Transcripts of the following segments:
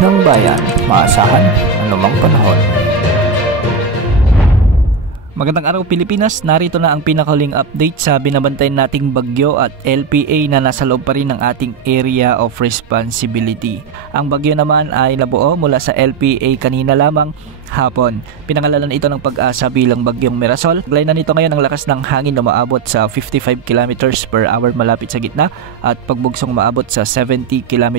ng bayan, maasahan anumang panahon. Magandang araw Pilipinas, narito na ang pinakahuling update sa binabantayan nating bagyo at LPA na nasa loob pa rin ng ating area of responsibility. Ang bagyo naman ay nabuo mula sa LPA kanina lamang hapon. Pinangalanan ito ng Pag-asa bilang bagyong Mirasol. Lainan nito ngayon ang lakas ng hangin na maabot sa 55 km per hour malapit sa gitna at pagbugsong maabot sa 70 km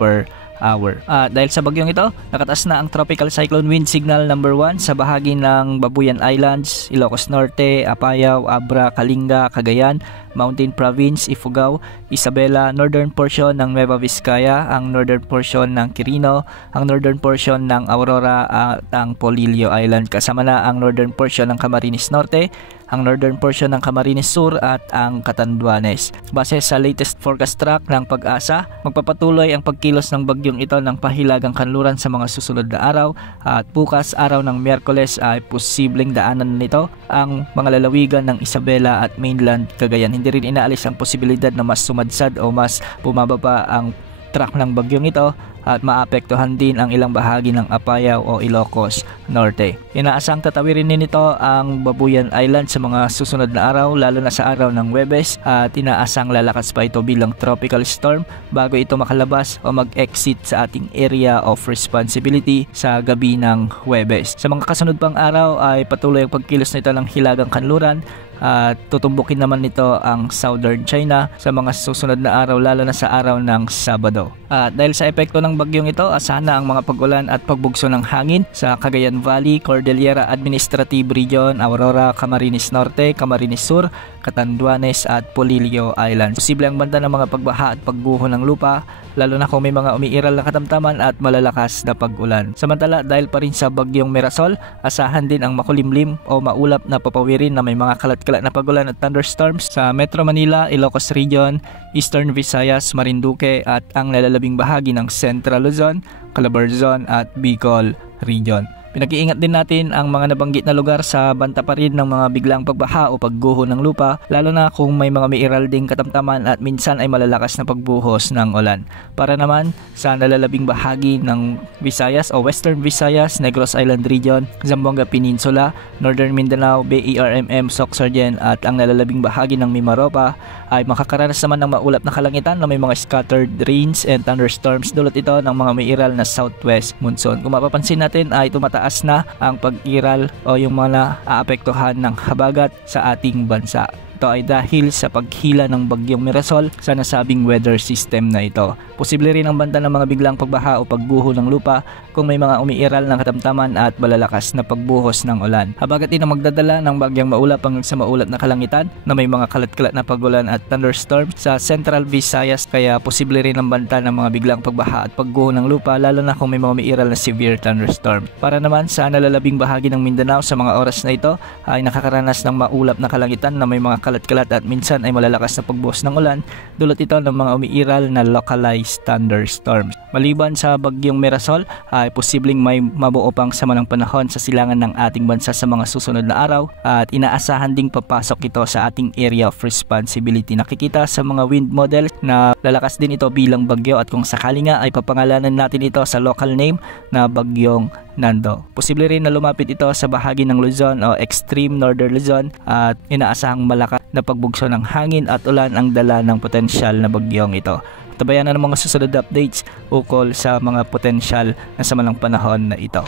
per hour. Dahil sa bagyong ito, nakataas na ang Tropical Cyclone Wind Signal number 1 sa bahagi ng Babuyan Islands, Ilocos Norte, Apayao, Abra, Kalinga, Cagayan, Mountain Province, Ifugao, Isabela, northern portion ng Nueva Vizcaya, ang northern portion ng Quirino, ang northern portion ng Aurora at ang Polillo Island, kasama na ang northern portion ng Camarines Norte, ang northern portion ng Camarines Sur at ang Catanduanes. Base sa latest forecast track ng Pag-asa, magpapatuloy ang pagkilos ng bagyong ito ng pahilagang kanluran sa mga susunod na araw at bukas araw ng Miyerkules ay posibleng daanan nito ang mga lalawigan ng Isabela at mainland Cagayan. Hindi rin inaalis ang posibilidad na mas sumadsad o mas bumaba pa ang track ng bagyong ito at maapektuhan din ang ilang bahagi ng Apayao o Ilocos Norte. Inaasang tatawirin din nito ang Babuyan Island sa mga susunod na araw, lalo na sa araw ng Huwebes, at inaasang lalakas pa ito bilang tropical storm bago ito makalabas o mag-exit sa ating area of responsibility sa gabi ng Huwebes. Sa mga kasunod pang araw ay patuloy ang pagkilos nito ng hilagang kanluran at tutumbukin naman nito ang Southern China sa mga susunod na araw, lalo na sa araw ng Sabado. Dahil sa epekto ng bagyong ito, asahan na ang mga pag-ulan at pagbugso ng hangin sa Cagayan Valley, Cordillera Administrative Region, Aurora, Camarines Norte, Camarines Sur, Catanduanes at Polillo Island. Posible ang banta ng mga pagbaha at pagguho ng lupa, lalo na kung may mga umiiral na katamtaman at malalakas na pag-ulan. Samantala, dahil pa rin sa bagyong Mirasol, asahan din ang makulimlim o maulap na papawirin na may mga kalat-kalat na pag-ulan at thunderstorms sa Metro Manila, Ilocos Region, Eastern Visayas, Marinduque at ang nalalabing bahagi ng Central Luzon, Calabarzon at Bicol Region. Pinag-iingat din natin ang mga nabanggit na lugar sa banta pa rin ng mga biglang pagbaha o pagguho ng lupa, lalo na kung may mga miiral ding katamtaman at minsan ay malalakas na pagbuhos ng ulan. Para naman sa nalalabing bahagi ng Visayas o Western Visayas, Negros Island Region, Zamboanga Peninsula, Northern Mindanao, BERMM, Sorsogon at ang nalalabing bahagi ng Mimaropa ay makakaranas naman ng maulap na kalangitan na may mga scattered rains and thunderstorms dulot ito ng mga miiral na southwest monsoon. Kung mapapansin natin ay tumataas na ang pag-iral o yung mga aapektuhan ng habagat sa ating bansa. Ito ay dahil sa paghila ng bagyong Mirasol sa nasabing weather system na ito. Posible rin ang banta ng mga biglang pagbaha o pagguho ng lupa kung may mga umiiral ng katamtaman at malalakas na pagbuhos ng ulan. Habagat din ang magdadala ng bagyang maulap hanggang sa maulap na kalangitan na may mga kalat-kalat na pag-ulan at thunderstorm sa Central Visayas, kaya posible rin ang banta ng mga biglang pagbaha at pagguho ng lupa, lalo na kung may mga umiiral na severe thunderstorm. Para naman sa nalalabing bahagi ng Mindanao, sa mga oras na ito ay nakakaranas ng maulap na kalangitan na may mga kalat-kalat at minsan ay malalakas na pagbuhos ng ulan, dulot ito ng mga umiiral na localized thunderstorms. Maliban sa bagyong Mirasol, ay posibleng may mabuo pang sama ng panahon sa silangan ng ating bansa sa mga susunod na araw at inaasahan ding papasok ito sa ating area of responsibility. Nakikita sa mga wind model na lalakas din ito bilang bagyo at kung sakali nga ay papangalanan natin ito sa local name na bagyong Nando. Posible rin na lumapit ito sa bahagi ng Luzon o extreme northern Luzon at inaasahang malakas na pagbugso ng hangin at ulan ang dala ng potensyal na bagyong ito. Tabayan na ng mga susunod updates ukol sa mga potensyal na samalang panahon na ito.